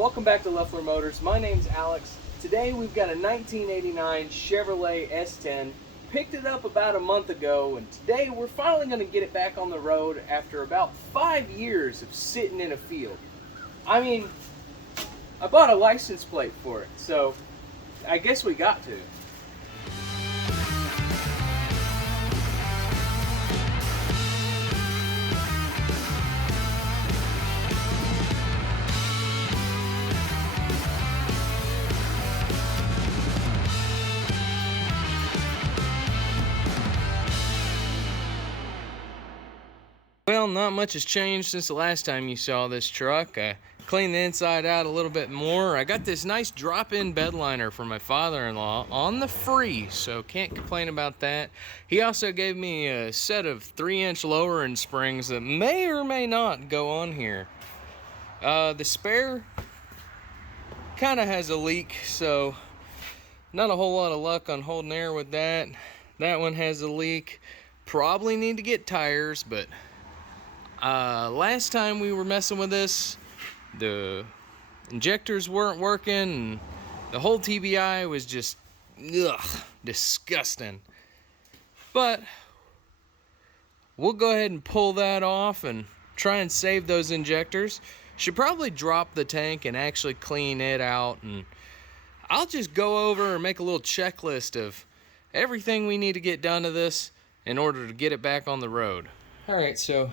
Welcome back to Leffler Motors. My name's Alex. Today we've got a 1989 Chevrolet S10. Picked it up about a month ago, and today we're finally going to get it back on the road after about 5 years of sitting in a field. I mean, I bought a license plate for it, so I guess we got to. Well, not much has changed since the last time you saw this truck. I cleaned the inside out a little bit more. I got this nice drop-in bed liner from my father-in-law on the free, so can't complain about that. He also gave me a set of 3-inch lowering springs that may or may not go on here. The spare kind of has a leak, so not a whole lot of luck on holding air with that. That one has a leak. Probably need to get tires, but last time we were messing with this, the injectors weren't working, and the whole TBI was just, disgusting. But we'll go ahead and pull that off and try and save those injectors. Should probably drop the tank and actually clean it out, and I'll just go over and make a little checklist of everything we need to get done to this in order to get it back on the road. Alright, so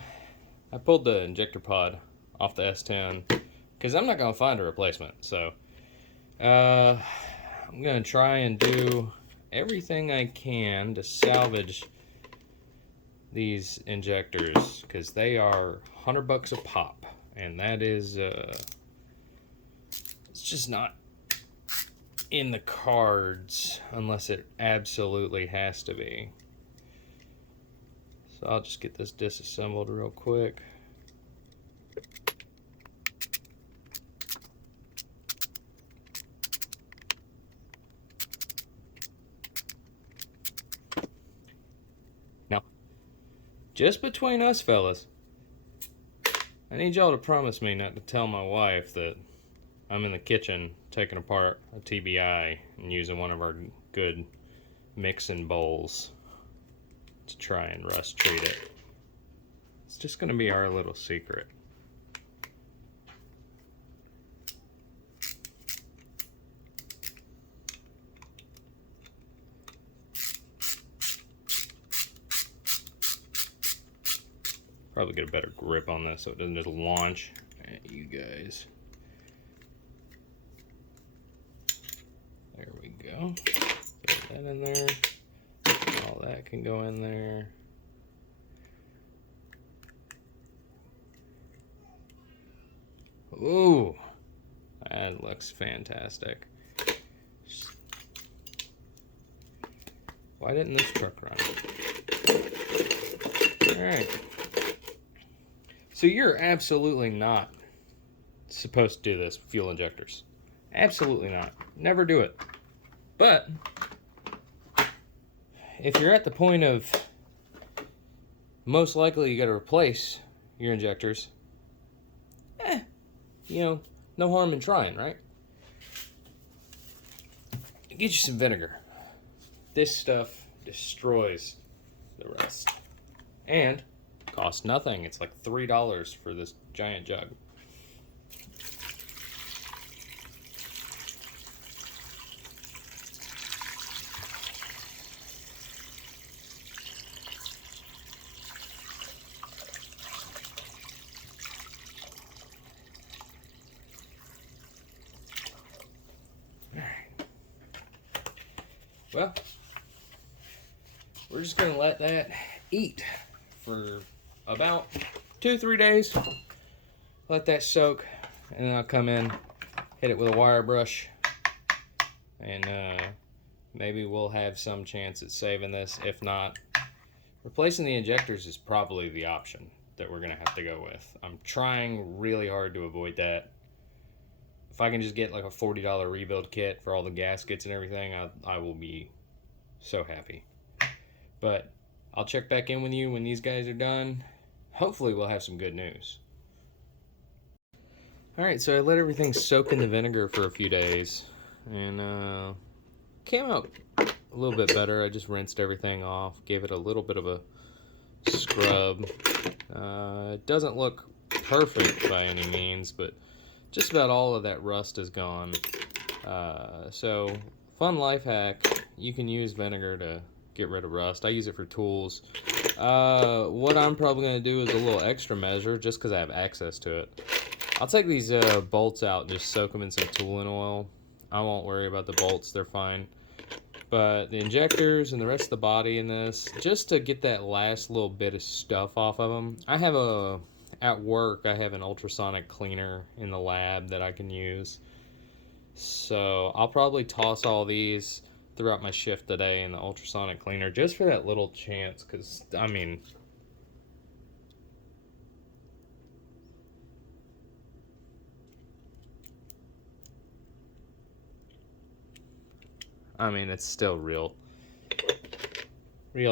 I pulled the injector pod off the S10 because I'm not going to find a replacement. So I'm going to try and do everything I can to salvage these injectors because they are $100 a pop, and that is it's just not in the cards unless it absolutely has to be. So I'll just get this disassembled real quick. Now, just between us fellas, I need y'all to promise me not to tell my wife that I'm in the kitchen taking apart a TBI and using one of our good mixing bowls to try and rust treat it. It's just going to be our little secret. Probably get a better grip on this so it doesn't just launch at you guys. There we go. Put that in there. All that can go in there. Ooh, that looks fantastic. Why didn't this truck run? Alright. So you're absolutely not supposed to do this with fuel injectors. Absolutely not. Never do it. But if you're at the point of most likely you got to replace your injectors, no harm in trying, right? Get you some vinegar. This stuff destroys the rust. And costs nothing. It's like $3 for this giant jug. Well, we're just going to let that eat for about 2-3 days. Let that soak, and then I'll come in, hit it with a wire brush, and maybe we'll have some chance at saving this. If not, replacing the injectors is probably the option that we're going to have to go with. I'm trying really hard to avoid that. If I can just get like a $40 rebuild kit for all the gaskets and everything, I will be so happy. But I'll check back in with you when these guys are done. Hopefully we'll have some good news. Alright, so I let everything soak in the vinegar for a few days, and came out a little bit better. I just rinsed everything off, gave it a little bit of a scrub. It doesn't look perfect by any means, but just about all of that rust is gone. So, fun life hack, you can use vinegar to get rid of rust. I use it for tools. What I'm probably going to do is a little extra measure, just because I have access to it. I'll take these bolts out and just soak them in some tooling oil. I won't worry about the bolts, they're fine. But the injectors and the rest of the body in this, just to get that last little bit of stuff off of them. At work, I have an ultrasonic cleaner in the lab that I can use. So I'll probably toss all these throughout my shift today in the ultrasonic cleaner, just for that little chance, because, I mean, it's still real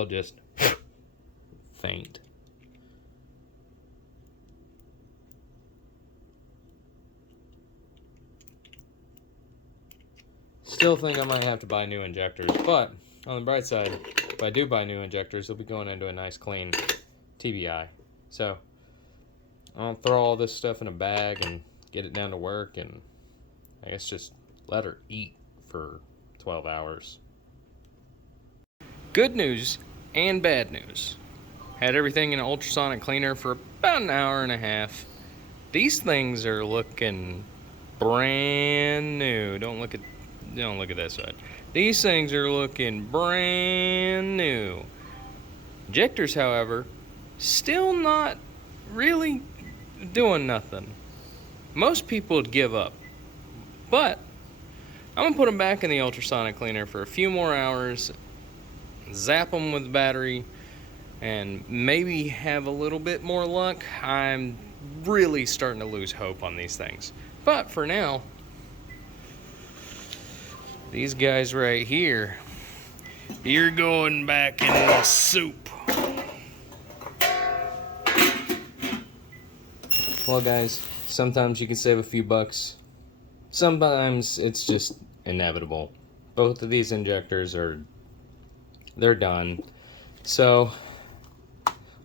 just faint. Still think I might have to buy new injectors, but on the bright side, if I do buy new injectors, they'll be going into a nice clean TBI. So I'll throw all this stuff in a bag and get it down to work, and I guess just let her eat for 12 hours. Good news and bad news. Had everything in an ultrasonic cleaner for about an hour and a half. These things are looking brand new. Don't look at that side. These things are looking brand new. Injectors, however, still not really doing nothing. Most people would give up. But I'm going to put them back in the ultrasonic cleaner for a few more hours, zap them with the battery, and maybe have a little bit more luck. I'm really starting to lose hope on these things. But for now, these guys right here, you're going back in the soup. Well, guys, sometimes you can save a few bucks. Sometimes it's just inevitable. Both of these injectors they're done. So,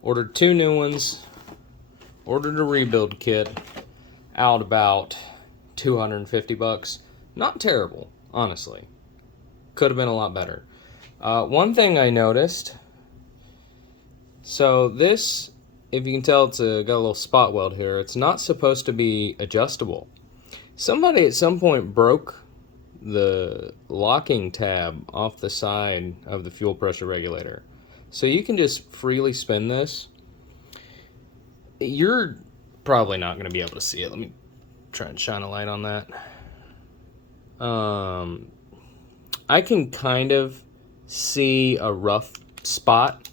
ordered 2 new ones, ordered a rebuild kit, out about 250 bucks. Not terrible, honestly. Could have been a lot better. One thing I noticed, so this, if you can tell, got a little spot weld here. It's not supposed to be adjustable. Somebody at some point broke the locking tab off the side of the fuel pressure regulator. So you can just freely spin this. You're probably not going to be able to see it. Let me try and shine a light on that. I can kind of see a rough spot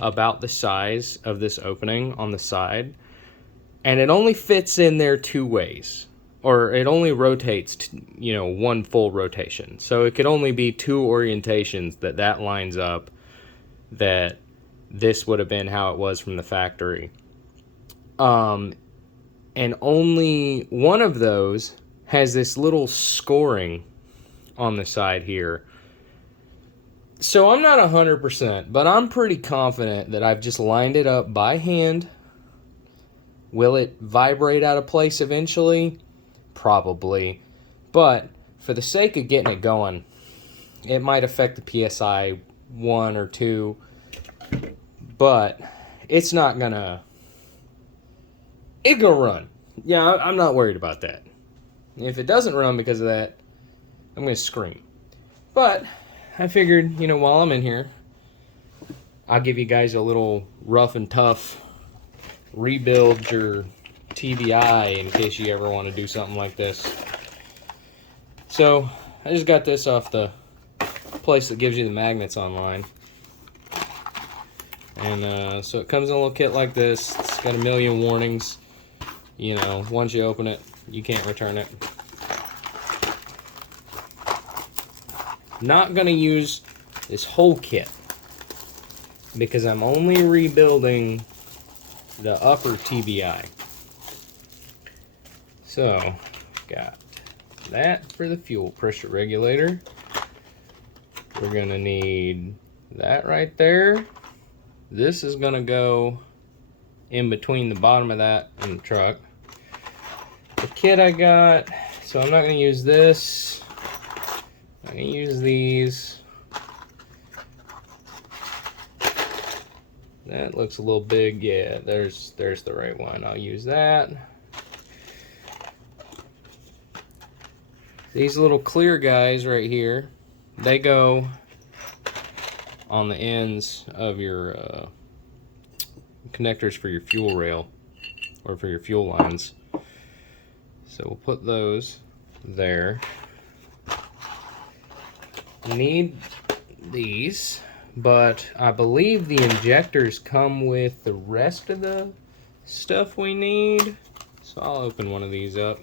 about the size of this opening on the side, and it only fits in there 2 ways. Or it only rotates, 1 full rotation. So it could only be 2 orientations that lines up, that this would have been how it was from the factory. And only one of those has this little scoring on the side here. So I'm not 100%, but I'm pretty confident that I've just lined it up by hand. Will it vibrate out of place eventually? Probably, but for the sake of getting it going, it might affect the PSI 1 or 2, but it's not gonna, it's gonna run. Yeah, I'm not worried about that. If it doesn't run because of that, I'm gonna scream. But I figured, while I'm in here, I'll give you guys a little rough and tough rebuild your TBI in case you ever want to do something like this. So I just got this off the place that gives you the magnets online, and so it comes in a little kit like this. It's got a million warnings. Once you open it, you can't return it. Not gonna use this whole kit because I'm only rebuilding the upper TBI. So, got that for the fuel pressure regulator. We're gonna need that right there. This is gonna go in between the bottom of that and the truck. The kit I got, so I'm not gonna use this. I'm gonna use these. That looks a little big. Yeah, there's the right one. I'll use that. These little clear guys right here, they go on the ends of your connectors for your fuel rail or for your fuel lines. So we'll put those there. Need these, but I believe the injectors come with the rest of the stuff we need. So I'll open one of these up.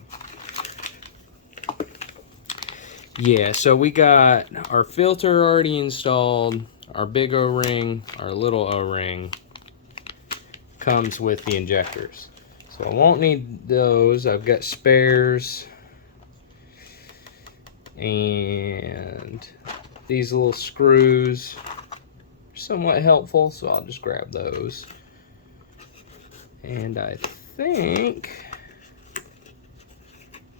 Yeah, so we got our filter already installed, our big O-ring, our little O-ring comes with the injectors. So I won't need those. I've got spares. And these little screws are somewhat helpful, so I'll just grab those. And I think,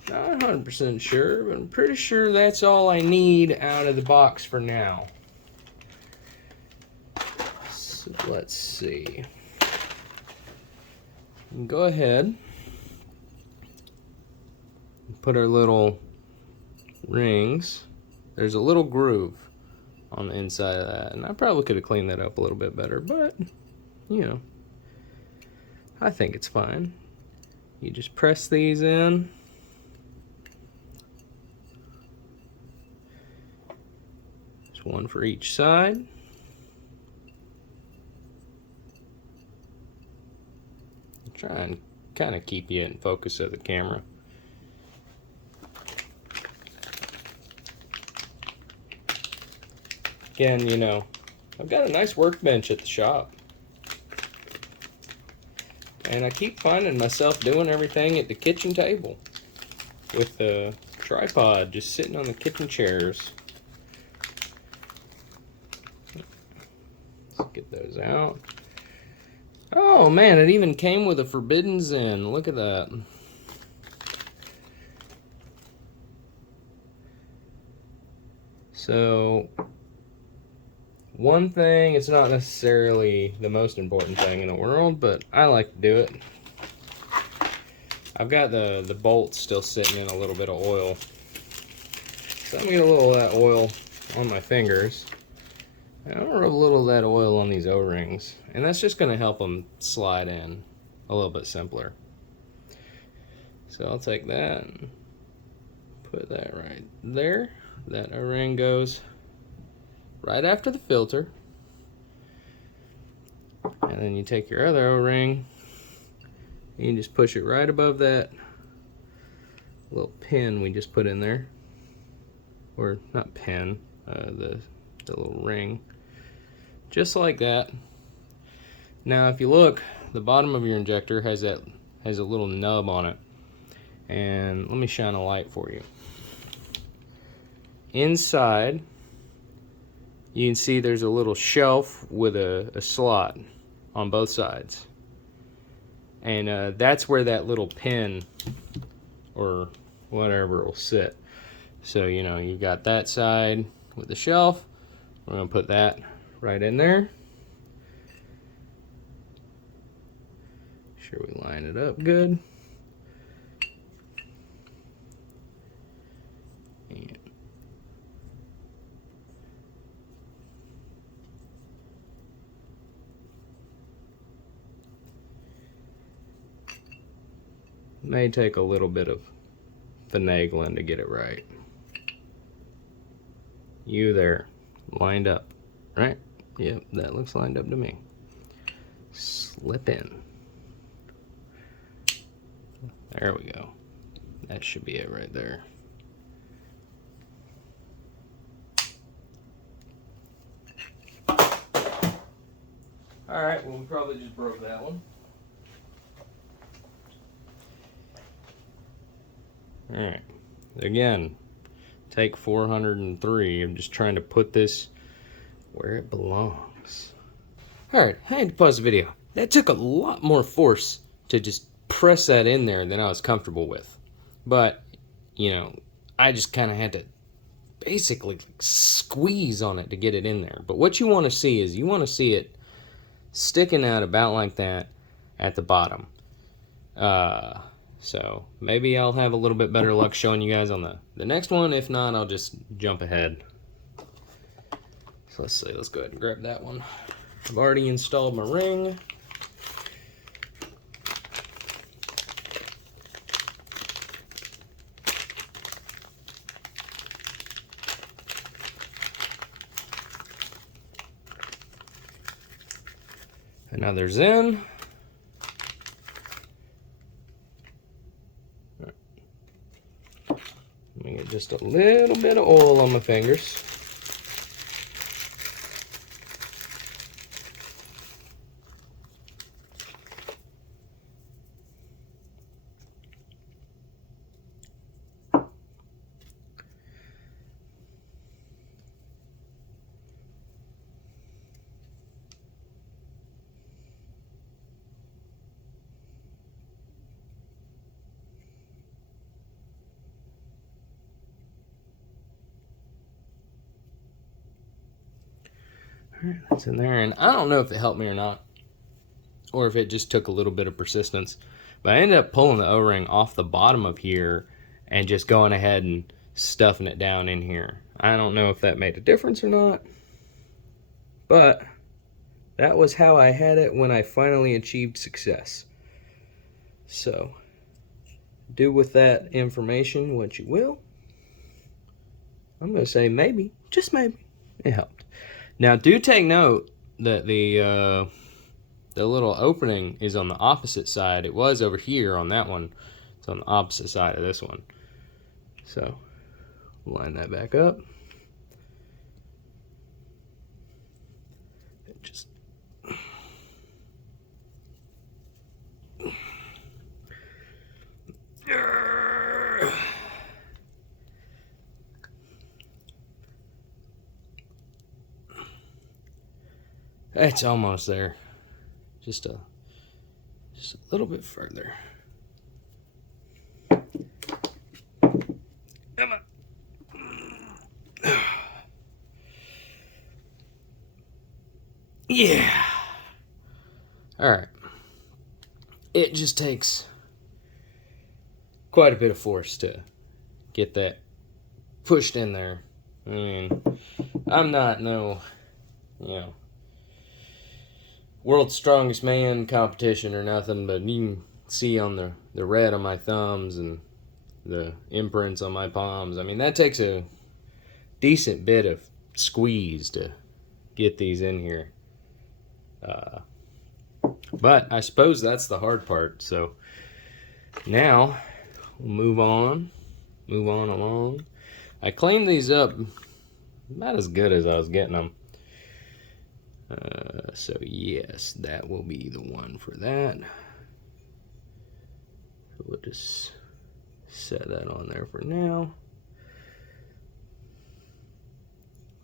not 100% sure, but I'm pretty sure that's all I need out of the box for now. So let's see. Go ahead. Put our little rings. There's a little groove on the inside of that, and I probably could have cleaned that up a little bit better, but you know, I think it's fine. You just press these in. There's one for each side. Try and kind of keep you in focus of the camera. Again, you know, I've got a nice workbench at the shop. And I keep finding myself doing everything at the kitchen table with the tripod just sitting on the kitchen chairs. Let's get those out. Oh man, it even came with a Forbidden Zen. Look at that. So, one thing, it's not necessarily the most important thing in the world, but I like to do it. I've got the bolts still sitting in a little bit of oil. So I'm gonna get a little of that oil on my fingers. And I'm gonna rub a little of that oil on these O-rings. And that's just gonna help them slide in a little bit simpler. So I'll take that and put that right there. That O-ring goes right after the filter. And then you take your other O-ring and you just push it right above that little pin we just put in there. Or not pin, the little ring. Just like that. Now if you look, the bottom of your injector has a little nub on it. And let me shine a light for you. Inside, you can see there's a little shelf with a slot on both sides. And that's where that little pin or whatever will sit. So, you know, you've got that side with the shelf. We're going to put that right in there. Make sure we line it up good. And may take a little bit of finagling to get it right. You there, lined up, right? Yep, that looks lined up to me. Slip in. There we go. That should be it right there. Alright, well we probably just broke that one. Alright, again, take 403. I'm just trying to put this where it belongs. Alright, I had to pause the video. That took a lot more force to just press that in there than I was comfortable with. But, you know, I just kind of had to basically squeeze on it to get it in there. But what you want to see is you want to see it sticking out about like that at the bottom. So maybe I'll have a little bit better luck showing you guys on the next one. If not, I'll just jump ahead. So let's see, let's go ahead and grab that one. I've already installed my ring. Another's in. Let me get just a little bit of oil on my fingers. That's in there, and I don't know if it helped me or not, or if it just took a little bit of persistence, but I ended up pulling the O-ring off the bottom of here and just going ahead and stuffing it down in here. I don't know if that made a difference or not, but that was how I had it when I finally achieved success. So do with that information what you will. I'm going to say maybe, just maybe, it helped. Now, do take note that the little opening is on the opposite side. It was over here on that one. It's on the opposite side of this one. So, line that back up. Just it's almost there. Just a little bit further. Come on. Yeah. All right. It just takes quite a bit of force to get that pushed in there. I mean, I'm not no, world's strongest man competition or nothing, but you can see on the red on my thumbs and the imprints on my palms. I mean, that takes a decent bit of squeeze to get these in here. But I suppose that's the hard part. So now we'll move on along. I cleaned these up about as good as I was getting them. So yes, that will be the one for that. So we'll just set that on there for now.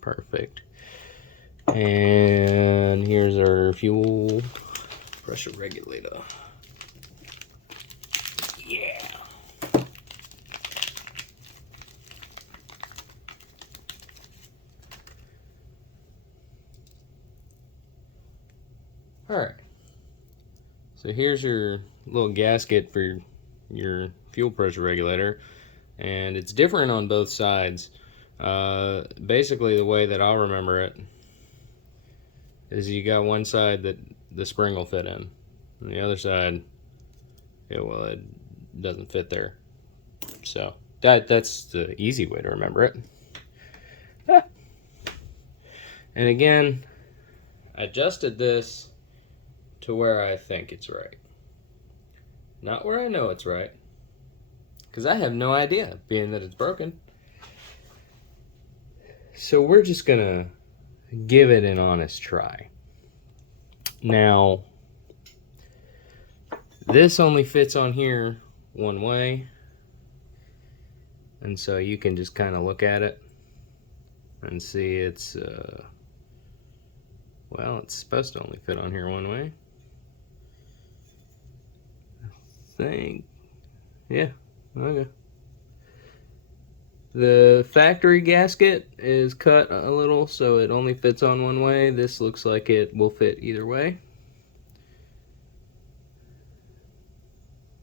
Perfect. And here's our fuel pressure regulator. Yeah. Alright, so here's your little gasket for your fuel pressure regulator, and it's different on both sides. Basically the way that I'll remember it is you got one side that the spring will fit in, and the other side, it doesn't fit there. So that's the easy way to remember it. And again, I adjusted this to where I think it's right, not where I know it's right, because I have no idea, being that it's broken. So we're just gonna give it an honest try. Now, this only fits on here one way, And so you can just kind of look at it and see it's, well, it's supposed to only fit on here one way. I think, yeah, okay. The factory gasket is cut a little so it only fits on one way. This looks like it will fit either way.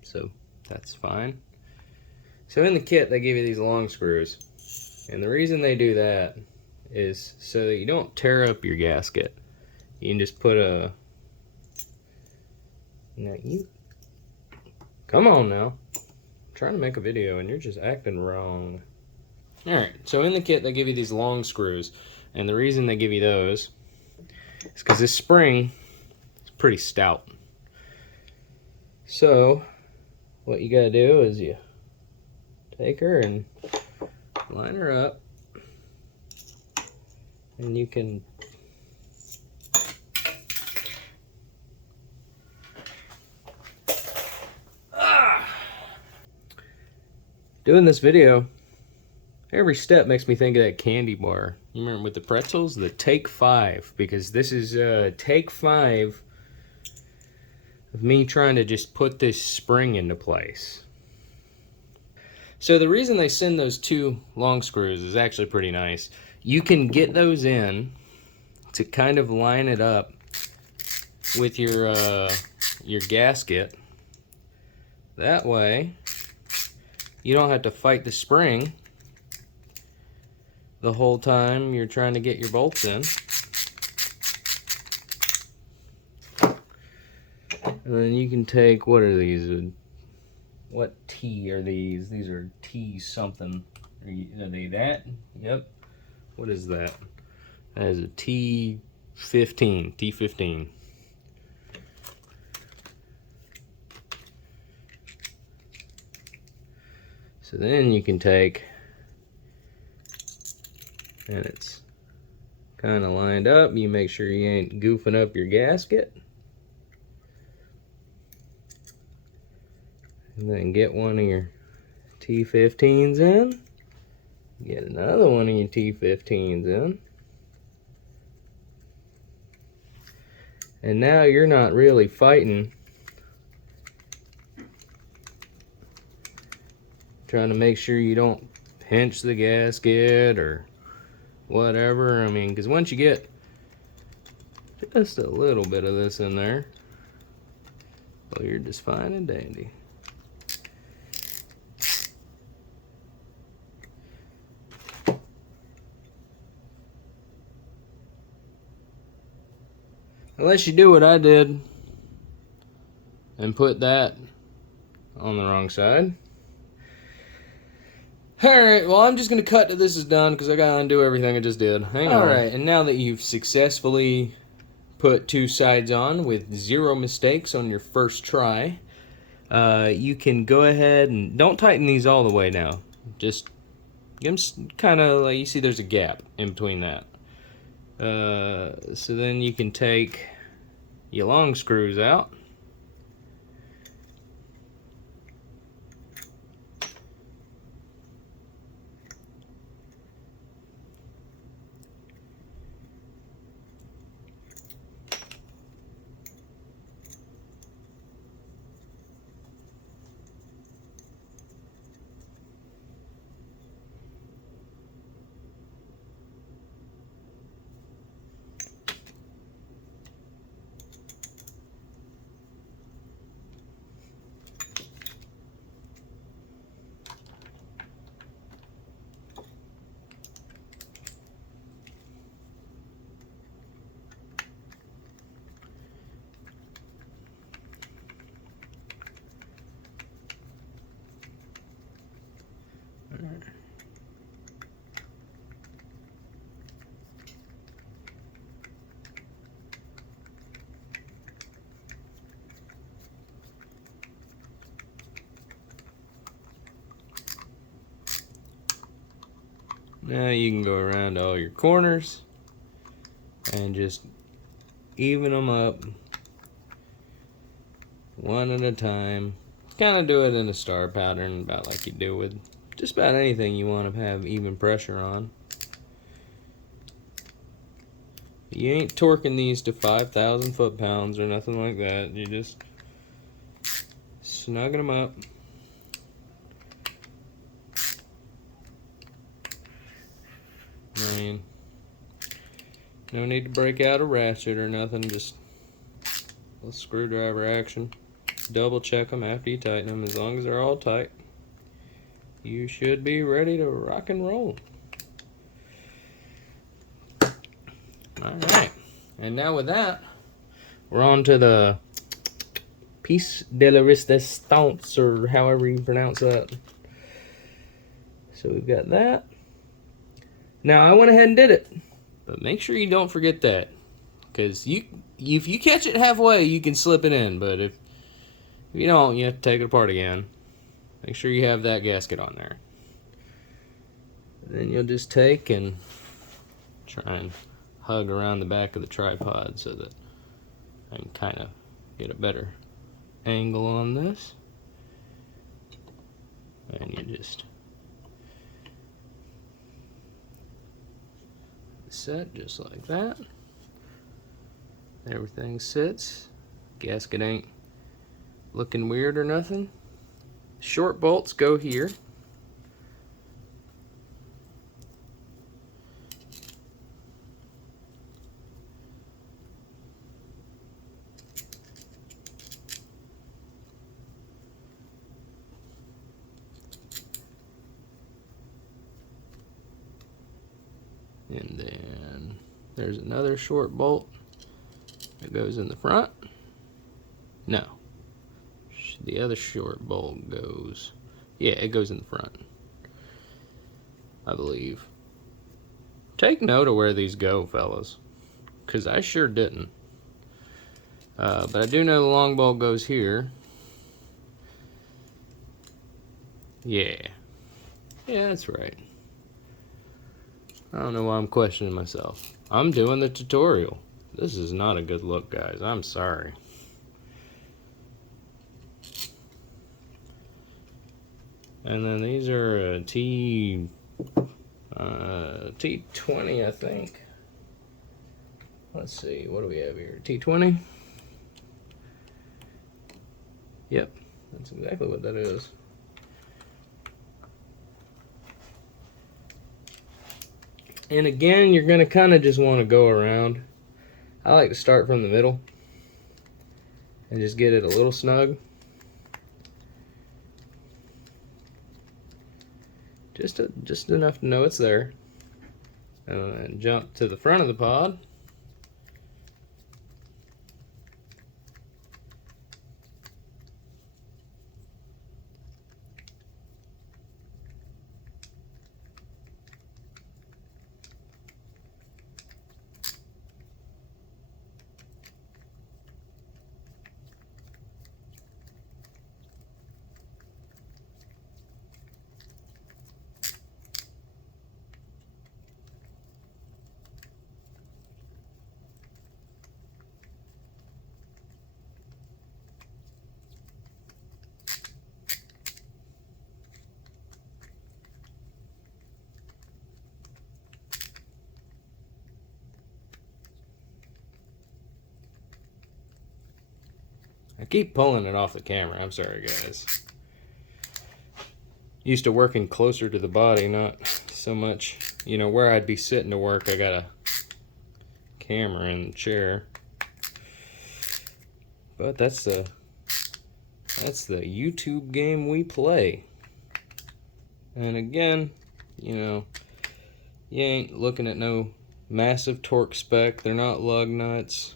So that's fine. So in the kit they give you these long screws. And the reason they do that is so that you don't tear up your gasket. You can just put a... Now you... Come on now. I'm trying to make a video and you're just acting wrong. Alright, so in the kit they give you these long screws, and the reason they give you those is because this spring is pretty stout. So what you gotta do is you take her and line her up, and you can doing this video, every step makes me think of that candy bar. You remember with the pretzels? The Take 5. Because this is Take 5 of me trying to just put this spring into place. So the reason they send those 2 long screws is actually pretty nice. You can get those in to kind of line it up with your gasket. That way, you don't have to fight the spring the whole time you're trying to get your bolts in. And then you can take, what are these? What T are these? These are T something. Are they that? Yep. What is that? That is a T15. T15. So then you can take, and it's kind of lined up. You make sure you ain't goofing up your gasket. And then get one of your T15s in. Get another one of your T15s in. And now you're not really fighting, trying to make sure you don't pinch the gasket or whatever. I mean, because once you get just a little bit of this in there, well, you're just fine and dandy. Unless you do what I did and put that on the wrong side. Alright, well, I'm just going to cut till this is done because I got to undo everything I just did. Hang on. Alright, and now that you've successfully put 2 sides on with 0 mistakes on your first try, you can go ahead and don't tighten these all the way now. Just give them kind of like, you see there's a gap in between that. So then you can take your long screws out. Now you can go around all your corners and just even them up one at a time. Kind of do it in a star pattern, about like you do with just about anything you want to have even pressure on. You ain't torquing these to 5,000 foot-pounds or nothing like that. You just snugging them up. I mean, no need to break out a ratchet or nothing. Just a screwdriver action. Double check them after you tighten them. As long as they're all tight, you should be ready to rock and roll. Alright, and now with that, we're on to the piece de la resistance, or however you pronounce that. So we've got that. Now I went ahead and did it, but make sure you don't forget that, because if you catch it halfway, you can slip it in, but if you don't, you have to take it apart again. Make sure you have that gasket on there. And then you'll just take and try and hug around the back of the tripod so that I can kind of get a better angle on this. And you just set just like that. Everything sits. Gasket ain't looking weird or nothing. Short bolts go here. And then there's another short bolt that goes in the front. No. The other short bolt goes, yeah, it goes in the front, I believe. Take note of where these go, fellas, because I sure didn't. But I do know the long bolt goes here. Yeah. Yeah, that's right. I don't know why I'm questioning myself. I'm doing the tutorial. This is not a good look, guys. I'm sorry. And then these are T20, I think. Let's see, what do we have here? T20? Yep, that's exactly what that is. And again, you're going to kind of just want to go around. I like to start from the middle and just get it a little snug. Just enough to know it's there. And jump to the front of the pod. I keep pulling it off the camera. I'm sorry, guys. Used to working closer to the body, not so much, you know, where I'd be sitting to work. I got a camera in the chair. But that's the YouTube game we play. And again, you know, you ain't looking at no massive torque spec. They're not lug nuts.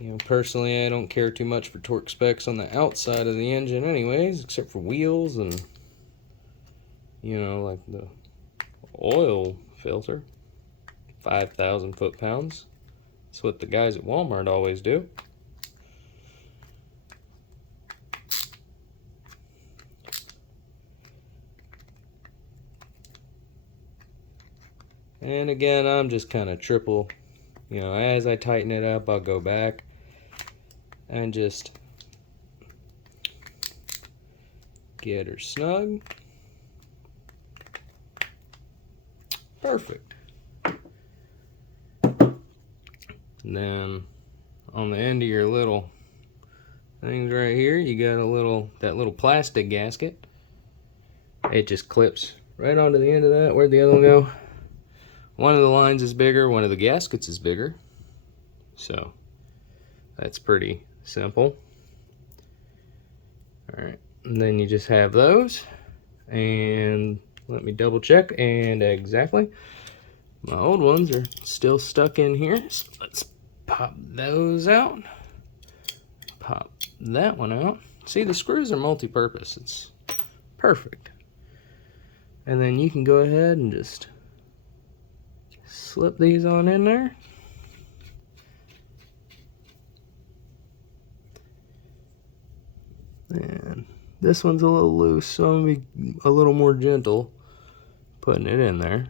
You know, personally, I don't care too much for torque specs on the outside of the engine anyways, except for wheels and, you know, like the oil filter. 5,000 foot-pounds. That's what the guys at Walmart always do. And again, I'm just kind of triple, you know, as I tighten it up, I'll go back and just get her snug. Perfect. And then on the end of your little things right here, you got that little plastic gasket. It just clips right onto the end of that. Where'd the other one go? One of the lines is bigger, one of the gaskets is bigger. So that's pretty simple. All right, and then you just have those. And let me double check, and exactly. My old ones are still stuck in here. So let's pop those out. Pop that one out. See, the screws are multi-purpose. It's perfect. And then you can go ahead and just slip these on in there. And this one's a little loose, so I'm going to be a little more gentle putting it in there.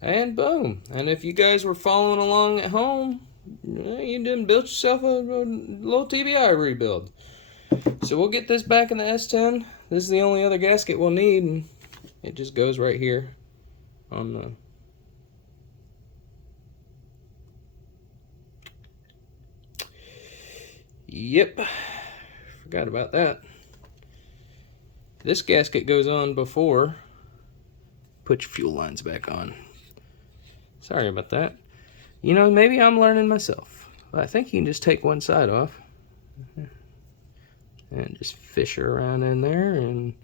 And boom. And if you guys were following along at home, you didn't build yourself a little TBI rebuild. So we'll get this back in the S10. This is the only other gasket we'll need, and it just goes right here on the... Yep, forgot about that. This gasket goes on before. Put your fuel lines back on. Sorry about that. You know, maybe I'm learning myself. I think you can just take one side off and just fish her around in there and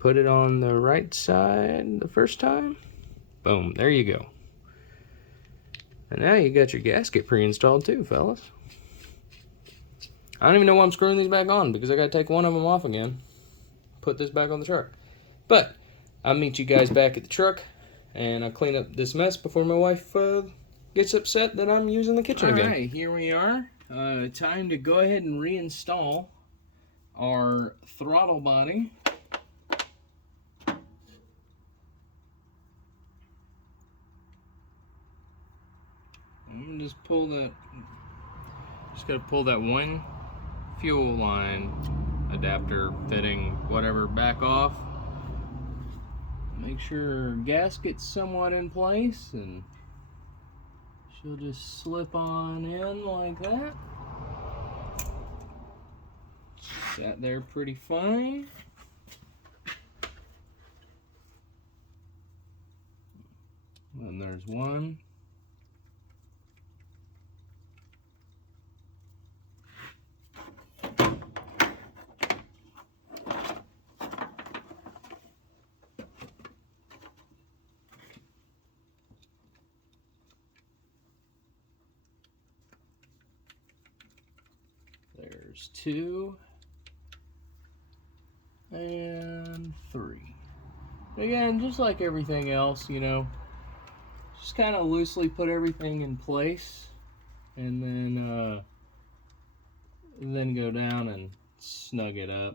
put it on the right side the first time. Boom, there you go. And now you got your gasket pre-installed too, fellas. I don't even know why I'm screwing these back on, because I gotta take one of them off again. Put this back on the truck. But I'll meet you guys back at the truck, and I'll clean up this mess before my wife gets upset that I'm using the kitchen again. Alright, here we are. Time to go ahead and reinstall our throttle body. I'm gonna just pull that, just gotta pull that one fuel line adapter fitting, whatever, back off. Make sure her gasket's somewhat in place, and she'll just slip on in like that. Sat there pretty fine. And there's one. There's 2 and 3. Again, just like everything else, you know, just kind of loosely put everything in place, and then go down and snug it up.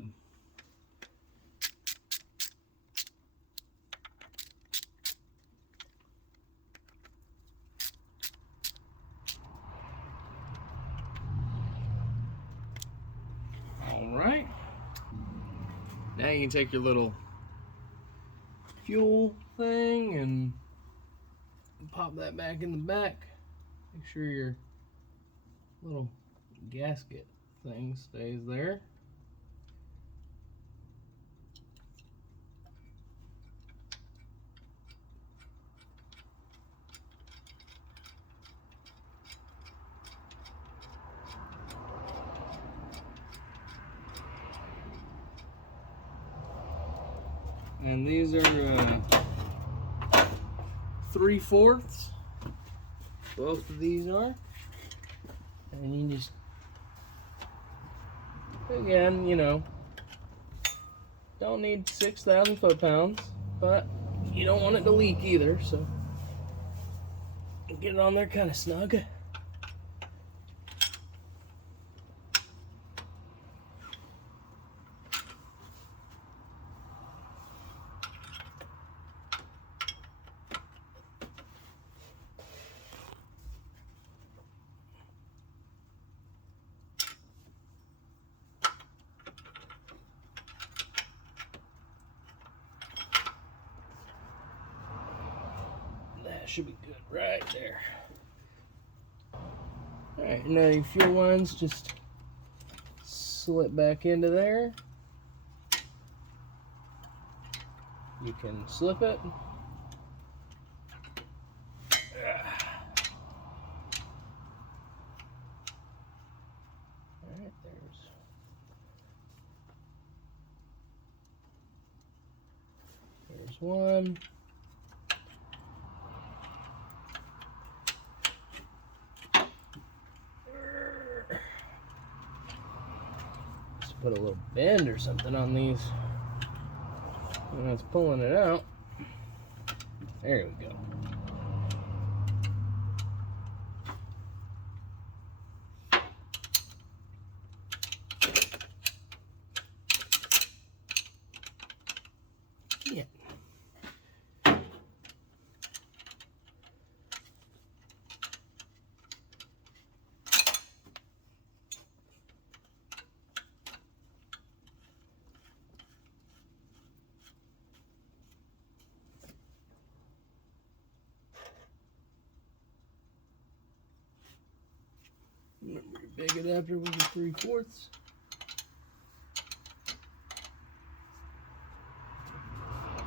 Alright, now you can take your little fuel thing and pop that back in the back. Make sure your little gasket thing stays there. And these are 3/4. Both of these are. And you just, again, you know, don't need 6,000 foot-pounds, but you don't want it to leak either, so get it on there kind of snug. should be good right there. Alright, now your fuel lines just slip back into there. You can slip it. Alright, there's one. Let's put a little bend or something on these. And it's pulling it out. There we go. Yeah. Remember your big adapter with your 3/4.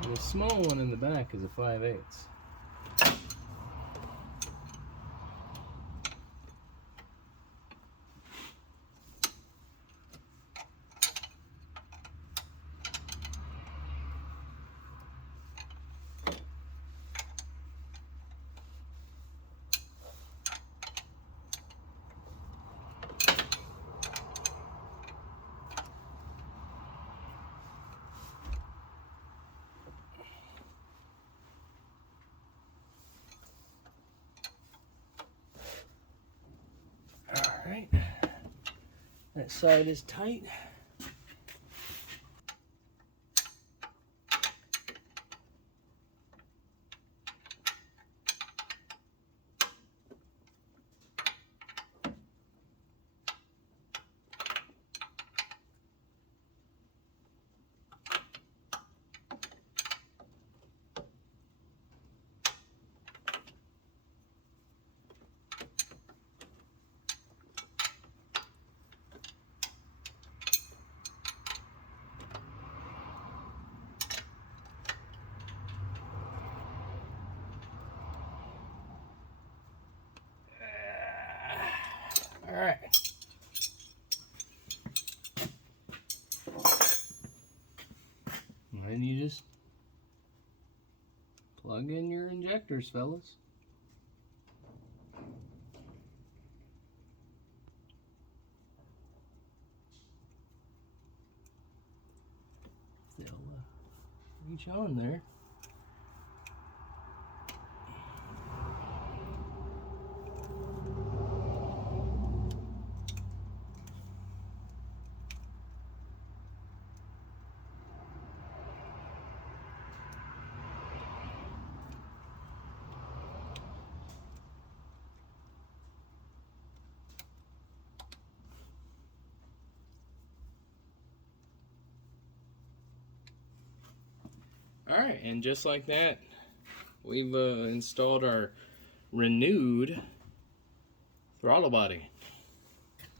And the small one in the back is a 5/8. Alright, that side is tight. All right. And then you just plug in your injectors, fellas. They'll reach on there. Alright, and just like that, we've installed our renewed throttle body.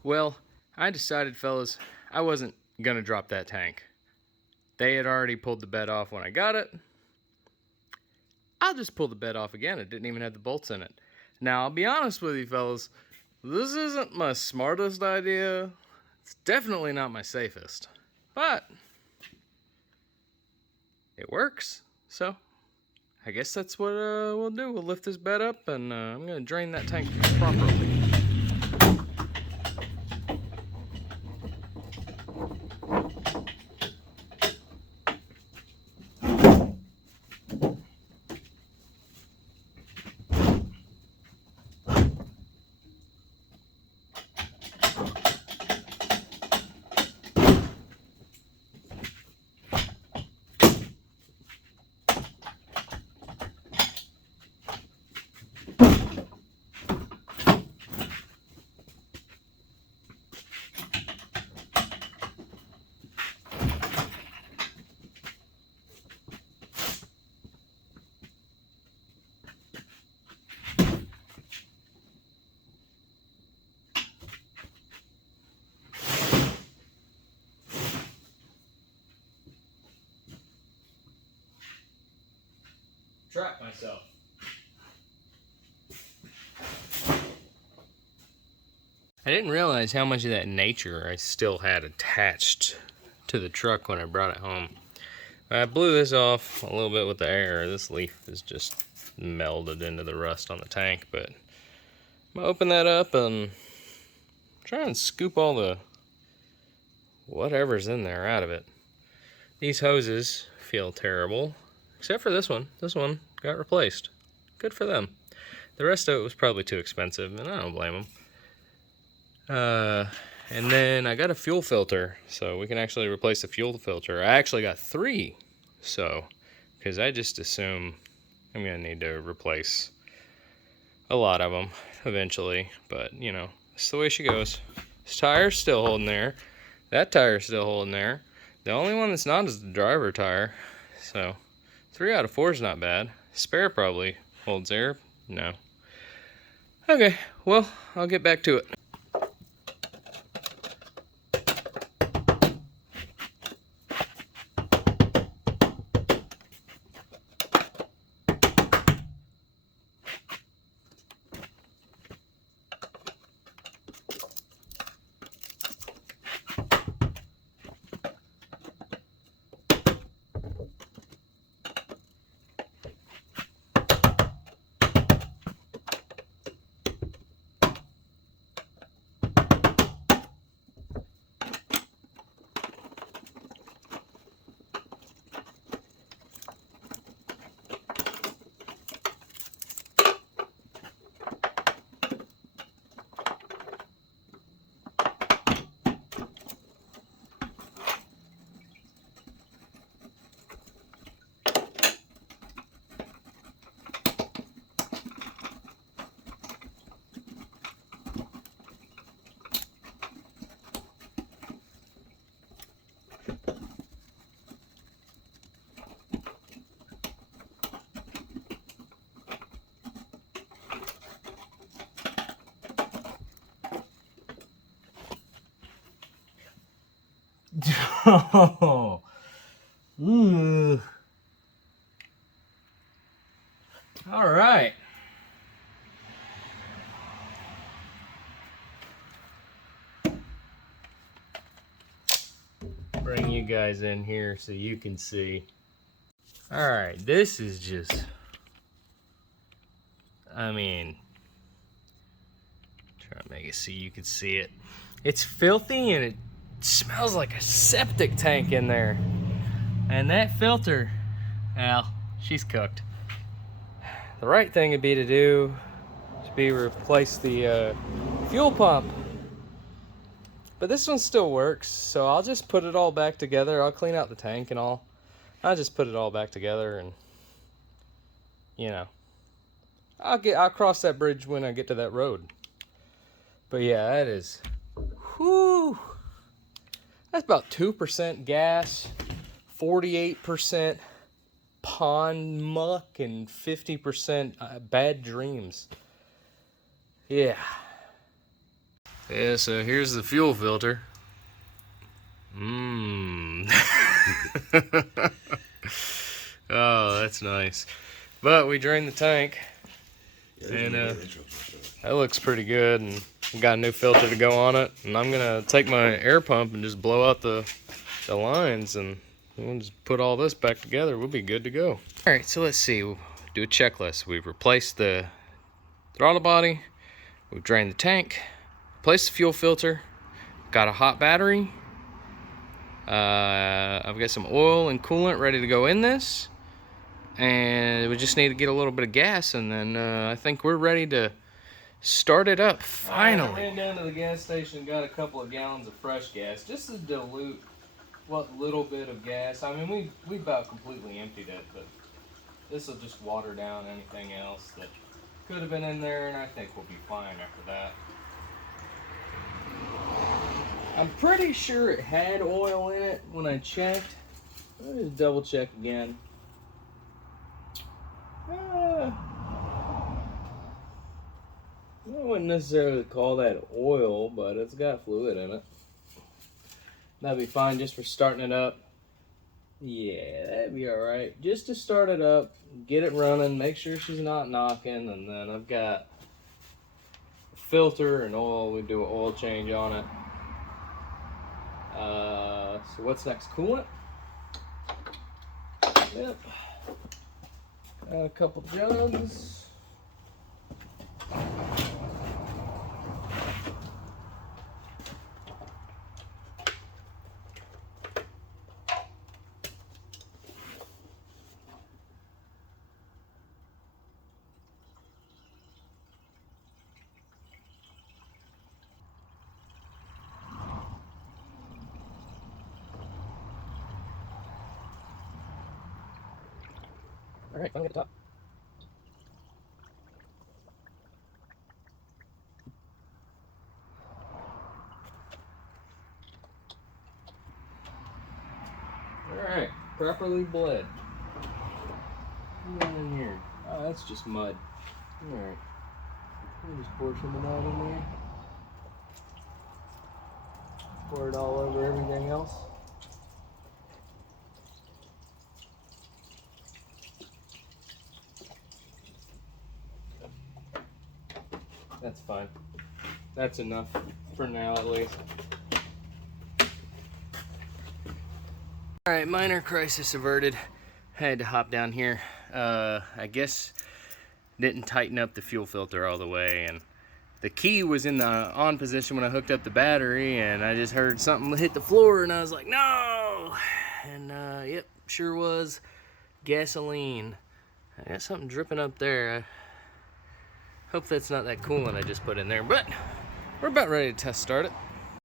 Well, I decided, fellas, I wasn't going to drop that tank. They had already pulled the bed off when I got it. I'll just pull the bed off again. It didn't even have the bolts in it. Now, I'll be honest with you, fellas, this isn't my smartest idea. It's definitely not my safest. But it works, so I guess that's what we'll do. We'll lift this bed up, and I'm going to drain that tank properly. trap myself. I didn't realize how much of that nature I still had attached to the truck when I brought it home. I blew this off a little bit with the air. This leaf is just melded into the rust on the tank, but I'm gonna open that up and try and scoop all the whatever's in there out of it. These hoses feel terrible, except for this one. This one got replaced. Good for them. The rest of it was probably too expensive, and I don't blame them. And then I got a fuel filter, so we can actually replace the fuel filter. I actually got 3, so, because I just assume I'm gonna need to replace a lot of them eventually, but you know, it's the way she goes. This tire's still holding there. That tire's still holding there. The only one that's not is the driver tire. So 3 out of 4 is not bad. Spare probably holds there. No. Okay, well, I'll get back to it. Oh, all right. Bring you guys in here so you can see. All right, this is just, I mean, try to make it so you can see it. It's filthy and it smells like a septic tank in there. And that filter, well, she's cooked. The right thing would be to do is replace the fuel pump. But this one still works, so I'll just put it all back together. I'll clean out the tank and all. I'll just put it all back together, and you know, I'll cross that bridge when I get to that road. But yeah, that is, whew. That's about 2% gas, 48% pond muck, and 50% bad dreams. Yeah. Yeah, so here's the fuel filter. Oh, that's nice. But we drained the tank, and that looks pretty good, and we got a new filter to go on it, and I'm gonna take my air pump and just blow out the lines, and we'll just put all this back together. We'll be good to go. All right, so let's see. We'll do a checklist. We've replaced the throttle body, we've drained the tank, replaced the fuel filter, got a hot battery, I've got some oil and coolant ready to go in this, and we just need to get a little bit of gas, and then I think we're ready to start it up finally. I ran down to the gas station and got a couple of gallons of fresh gas just to dilute what little bit of gas. I mean, we about completely emptied it, but this will just water down anything else that could have been in there, and I think we'll be fine after that. I'm pretty sure it had oil in it when I checked. Let me just double check again. I wouldn't necessarily call that oil, but it's got fluid in it. That'd be fine just for starting it up. Yeah, that'd be all right. Just to start it up, get it running, make sure she's not knocking, and then I've got filter and oil. We do an oil change on it. So what's next? Coolant. Yep. Got a couple jugs. All right, finally at the top. All right, properly bled. What's in here? Oh, that's just mud. All right, we'll just pour some of that in there. Pour it all over everything else. That's fine. That's enough for now, at least. All right, minor crisis averted. I had to hop down here. I guess didn't tighten up the fuel filter all the way, and the key was in the on position when I hooked up the battery, and I just heard something hit the floor, and I was like, no! And yep, sure was gasoline. I got something dripping up there. I hope that's not that coolant I just put in there, but we're about ready to test start it.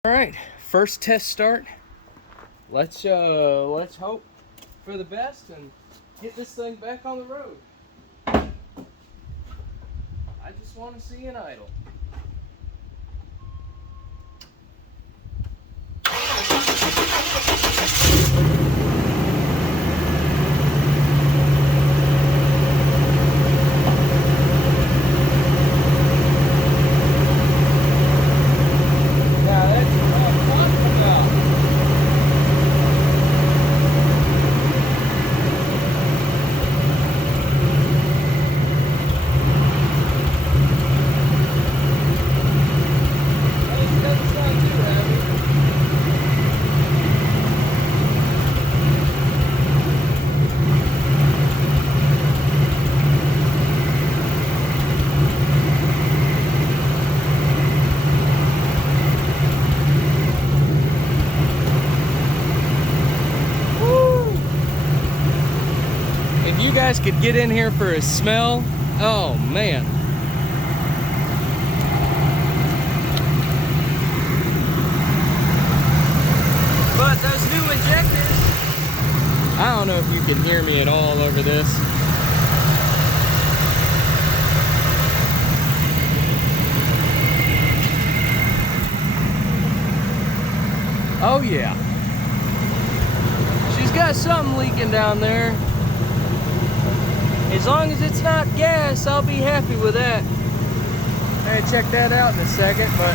All right, first test start. Let's hope for the best and get this thing back on the road. I just want to see an idle. You guys could get in here for a smell. Oh man. But those new injectors, I don't know if you can hear me at all over this. Oh yeah. She's got something leaking down there. As long as it's not gas, I'll be happy with that. I'm gonna check that out in a second, but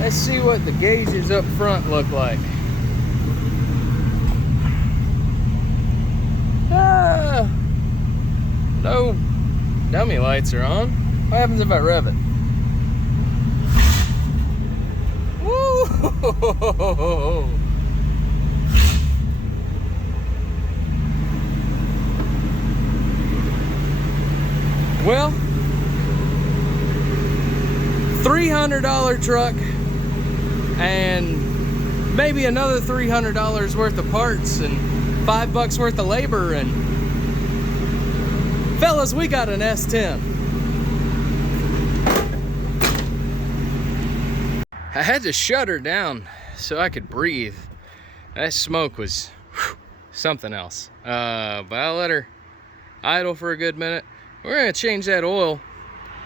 let's see what the gauges up front look like. No dummy lights are on. What happens if I rev it? Woo! Well, $300 truck and maybe another $300 worth of parts and $5 worth of labor, and fellas, we got an S10. I had to shut her down so I could breathe. That smoke was something else. But I'll let her idle for a good minute. We're gonna change that oil,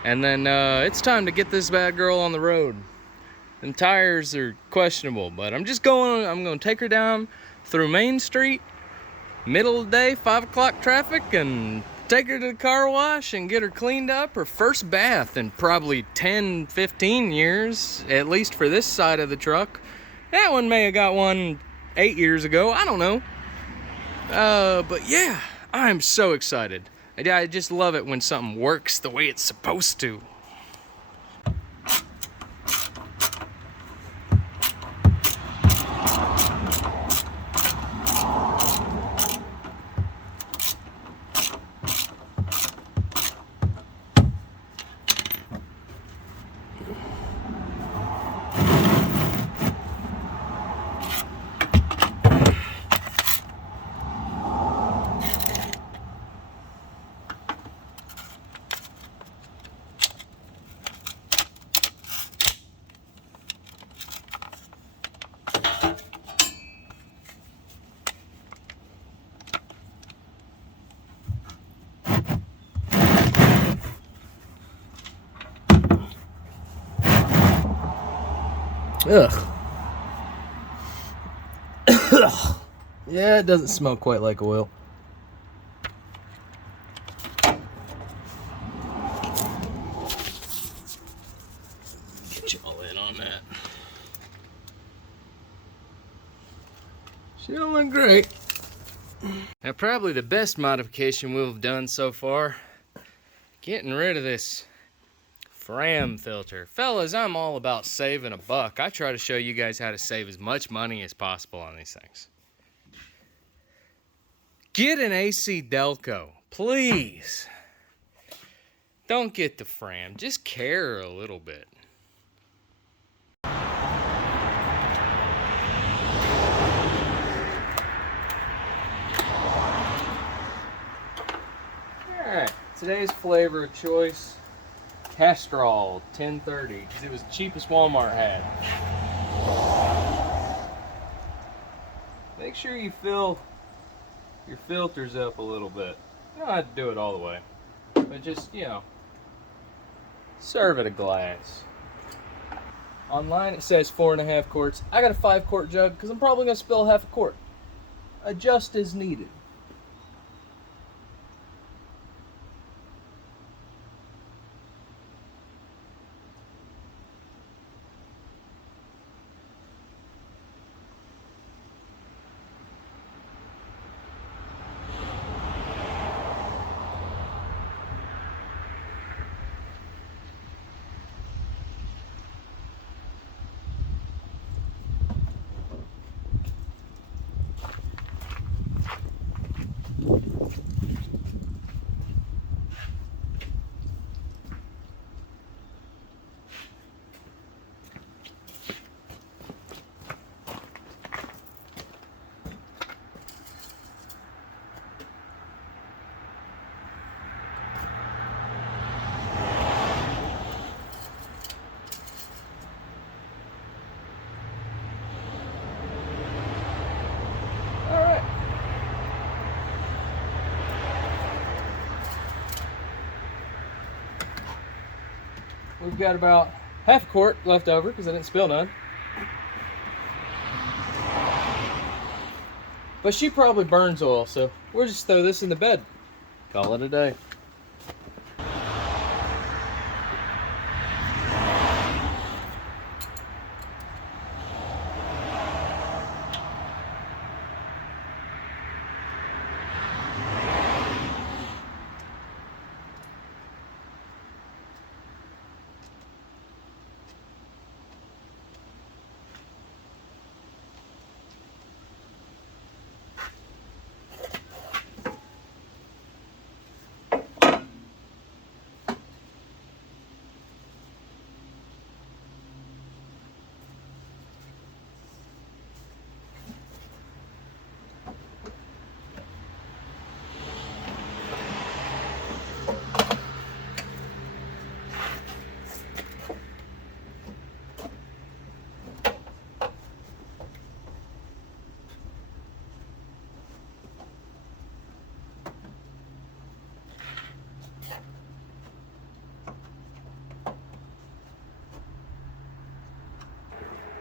and then it's time to get this bad girl on the road. Them tires are questionable, but I'm gonna take her down through Main Street, middle of the day, 5 o'clock traffic, and take her to the car wash and get her cleaned up. Her first bath in probably 10, 15 years, at least for this side of the truck. That one may have got one 8 years ago, I don't know. But yeah, I'm so excited. I just love it when something works the way it's supposed to. Ugh. Yeah, it doesn't smell quite like oil. Get you all in on that. She don't look great. Now, probably the best modification we've done so far, getting rid of this Fram filter. Fellas, I'm all about saving a buck. I try to show you guys how to save as much money as possible on these things. Get an AC Delco, please. Don't get the Fram, just care a little bit. Alright, today's flavor of choice, Castrol 1030, because it was the cheapest Walmart had. Make sure you fill your filters up a little bit. You don't have to do it all the way, but just, you know, serve it a glass. Online it says 4.5 quarts. I got a 5-quart jug because I'm probably going to spill half a quart. Adjust as needed. We've got about half a quart left over because I didn't spill none. But she probably burns oil, so we'll just throw this in the bed. Call it a day.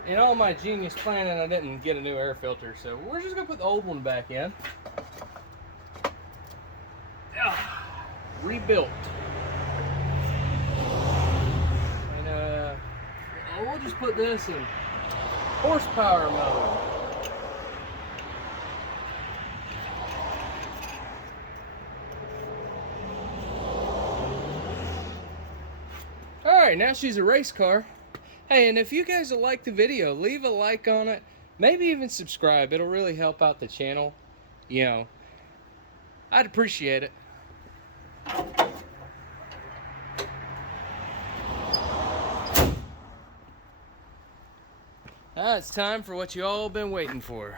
In all my genius planning, I didn't get a new air filter, so we're just gonna put the old one back in. rebuilt. And we'll just put this in horsepower mode. Alright, now she's a race car. Hey, and if you guys like the video, leave a like on it. Maybe even subscribe. It'll really help out the channel. You know, I'd appreciate it. Now it's time for what you all been waiting for.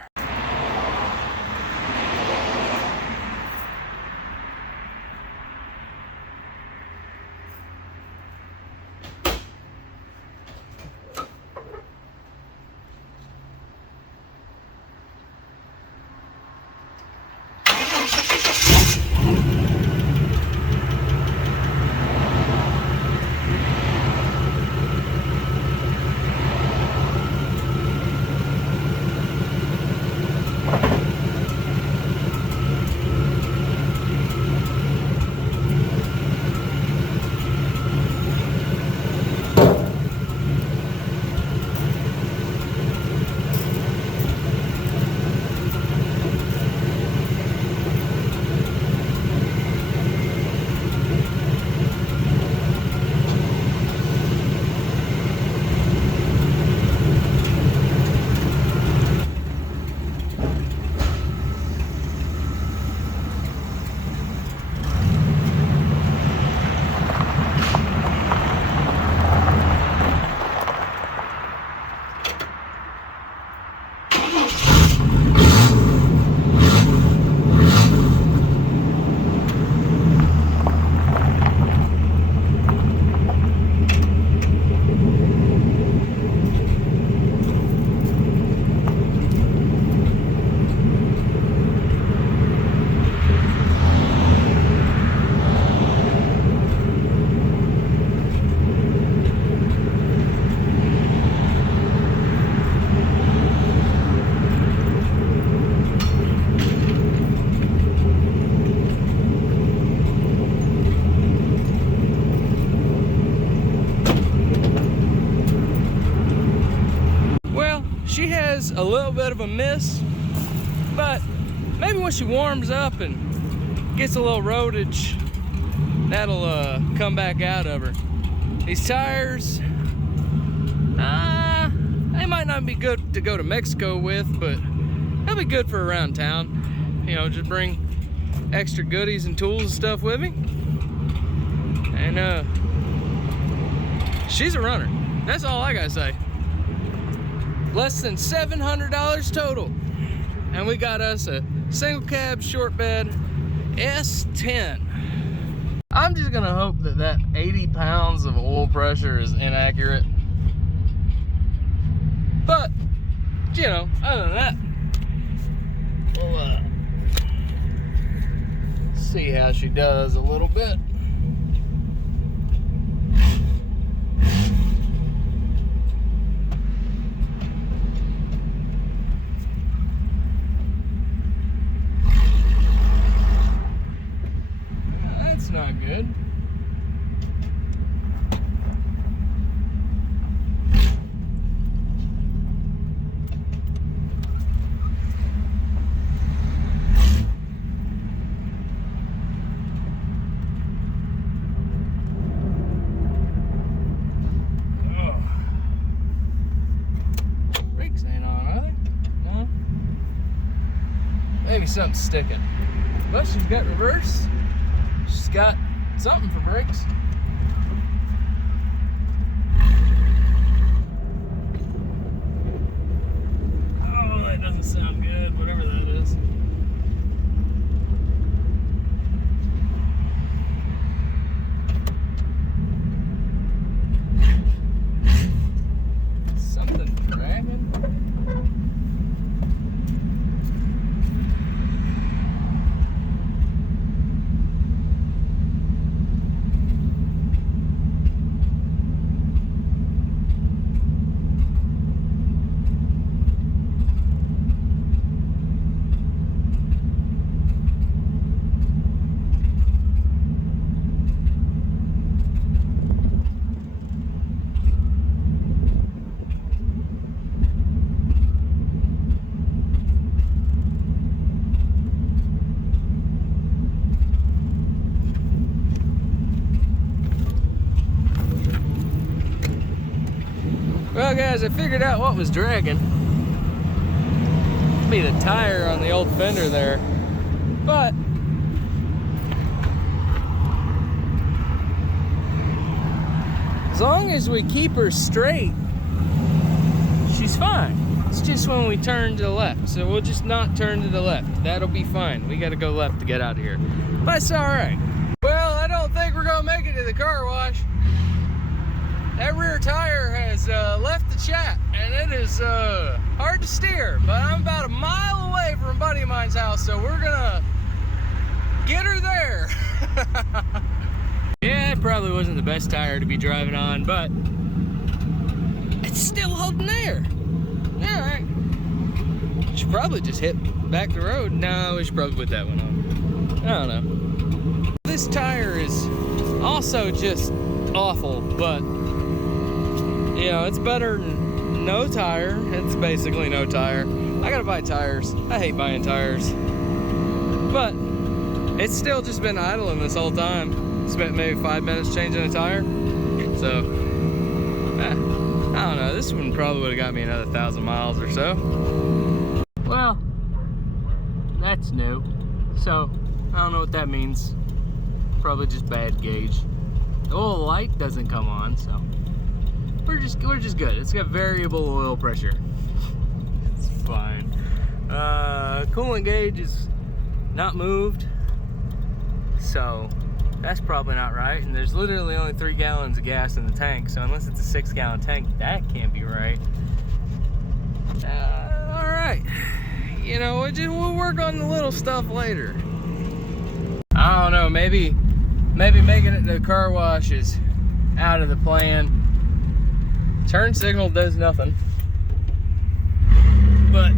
She has a little bit of a miss, but maybe when she warms up and gets a little roadage, that'll come back out of her. These tires, they might not be good to go to Mexico with, but they'll be good for around town. You know, just bring extra goodies and tools and stuff with me. And she's a runner. That's all I gotta say. Less than $700 total, and we got us a single cab short bed S10. I'm just gonna hope that that 80 pounds of oil pressure is inaccurate, but you know, other than that, we'll see how she does a little bit. Not good. Oh. Brakes ain't on, are they? No. Maybe something's sticking. But she's got reverse. She's got something for brakes. Oh, that doesn't sound good, whatever that is. Something dragging. Well guys, I figured out what was dragging. It'd be the tire on the old fender there. But as long as we keep her straight, she's fine. It's just when we turn to the left. So we'll just not turn to the left. That'll be fine. We gotta go left to get out of here. But it's all right. Well, I don't think we're gonna make it to the car wash. That rear tire has left the chat, and it is hard to steer, but I'm about a mile away from a buddy of mine's house, so we're gonna get her there. Yeah, it probably wasn't the best tire to be driving on, but it's still holding there. All right. Should probably just hit back the road. No, we should probably put that one on. I don't know. This tire is also just awful, but you know, it's better than no tire. It's basically no tire. I gotta buy tires. I hate buying tires. But it's still just been idling this whole time. Spent maybe 5 minutes changing a tire. So, I don't know. This one probably would have got me another 1,000 miles or so. Well, that's new. So, I don't know what that means. Probably just bad gauge. The oil light doesn't come on, so we're just good. It's got variable oil pressure. It's fine. Coolant gauge is not moved, so that's probably not right. And there's literally only 3 gallons of gas in the tank, so unless it's a 6-gallon tank, that can't be right. All right. You know, we'll work on the little stuff later. I don't know. Maybe making it to the car wash is out of the plan. Turn signal does nothing. But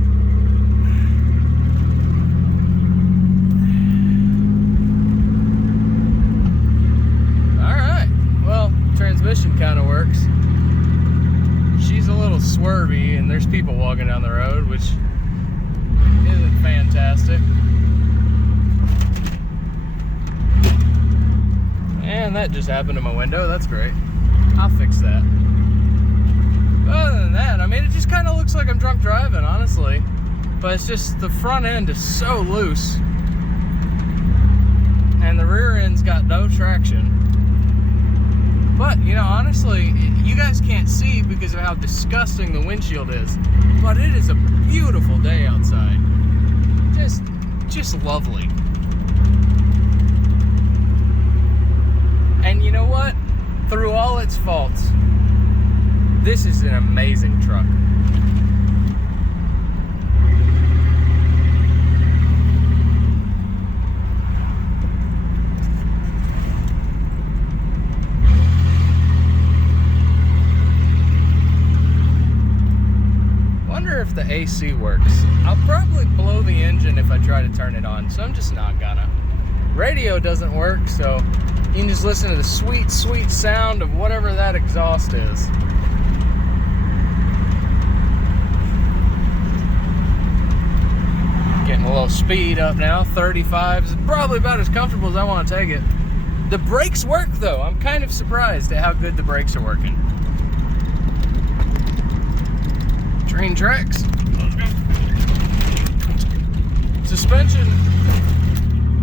alright. Well, transmission kind of works. She's a little swervy and there's people walking down the road, which isn't fantastic. And that just happened to my window. That's great. I'll fix that. Other than that, I mean, it just kind of looks like I'm drunk driving, honestly. But it's just the front end is so loose. And the rear end's got no traction. But, you know, honestly, you guys can't see because of how disgusting the windshield is. But it is a beautiful day outside. Just lovely. And you know what? Through all its faults, this is an amazing truck. Wonder if the AC works. I'll probably blow the engine if I try to turn it on, so I'm just not gonna. Radio doesn't work, so you can just listen to the sweet, sweet sound of whatever that exhaust is. Getting a little speed up now. 35 is probably about as comfortable as I want to take it. The brakes work though. I'm kind of surprised at how good the brakes are working. Train tracks. Let's go.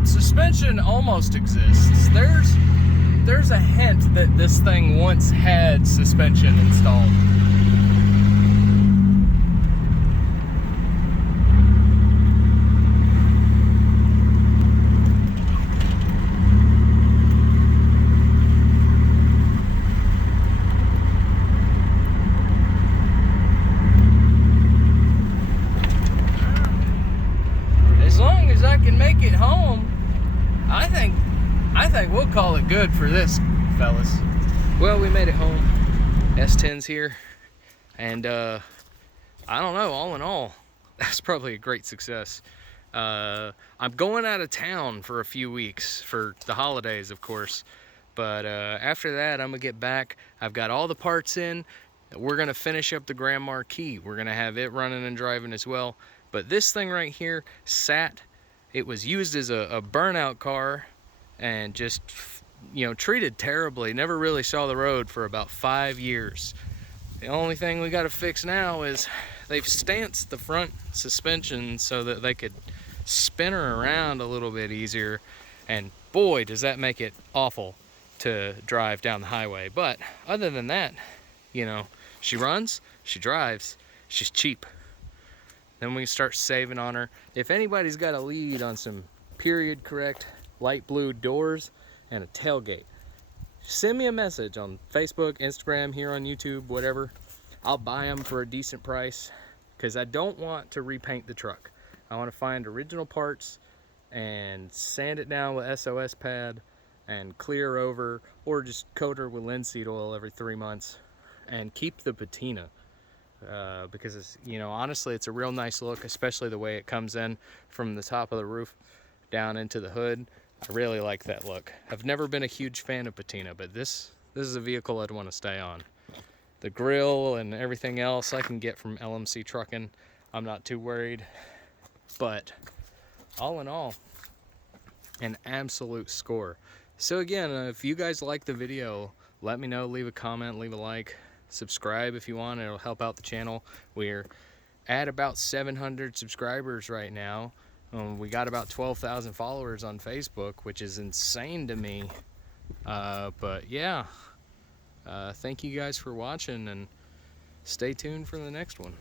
Suspension almost exists. There's a hint that this thing once had suspension installed. As long as I can make it home, I think we'll call it good for this, fellas. Well, we made it home. S10's here, and I don't know, all in all, that's probably a great success. I'm going out of town for a few weeks for the holidays, of course, but after that I'm gonna get back. I've got all the parts in. We're gonna finish up the Grand Marquis. We're gonna have it running and driving as well. But this thing right here sat. It was used as a burnout car and just, you know, treated terribly. Never really saw the road for about 5 years. The only thing we got to fix now is they've stanced the front suspension so that they could spin her around a little bit easier, and boy does that make it awful to drive down the highway. But other than that, you know, she runs, she drives, she's cheap. Then we can start saving on her. If anybody's got a lead on some period correct light blue doors and a tailgate, send me a message on Facebook, Instagram, here on YouTube, whatever. I'll buy them for a decent price, because I don't want to repaint the truck. I want to find original parts and sand it down with SOS pad and clear over, or just coat her with linseed oil every 3 months and keep the patina. Because it's, you know, honestly, it's a real nice look, especially the way it comes in from the top of the roof down into the hood. I really like that look. I've never been a huge fan of patina, but this is a vehicle I'd want to stay on. The grill and everything else I can get from LMC Trucking. I'm not too worried. But all in all, an absolute score. So again, if you guys like the video, let me know. Leave a comment, leave a like, subscribe if you want. It'll help out the channel. We're at about 700 subscribers right now. We got about 12,000 followers on Facebook, which is insane to me. But yeah, thank you guys for watching, and stay tuned for the next one.